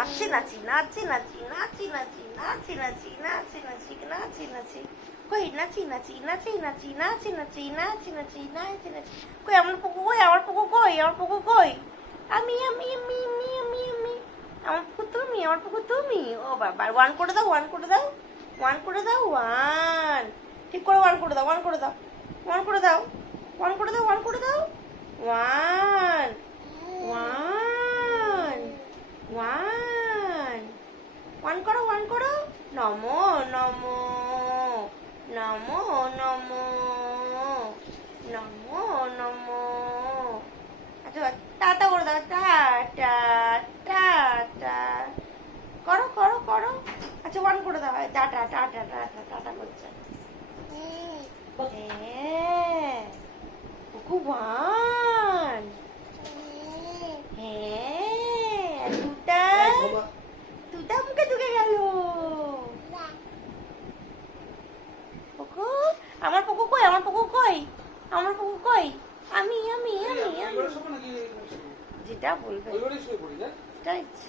নাচি নাচি নাচি নাচি নাচি নাচি নাচি নাচি নাচি নাচি নাচি নাচি কই নাচি নাচি নাচি নাচি নাচি নাচি নাচি নাচি নাচি নাচি কই আমার পুকু কই আমার পুকু কই আমার পুকু কই আমি আমি আমি আমি আমি আমি আমার পুকু তুমি আমার পুকু তুমি ও বাবা ওয়ান করে দাও ওয়ান করে দাও ওয়ান করে দাও ওয়ান ঠিক করে ওয়ান করে দাও ওয়ান করে দাও ওয়ান করে দাও ওয়ান করে দাও ওয়ান করে দাও ওয়ান ওয়ান ওয়ান ওয়ান করো নমো নমো নমো নমো নমো নমো আচ্ছা টাটা করে দাও টাটা টাটা করো করো করো আচ্ছা ওয়ান করে দাও টাটা টাটা টাটা টাটা করছে হ্যাঁ খুব ওয়ান হ্যাঁ দুটা দুটা মুখে ঢুকে গেল পুকু আমার পুকু কই আমার পুকু কই আমার পুকু কই আমি আমি আমি আমি যেটা বলবে সেটা ইচ্ছা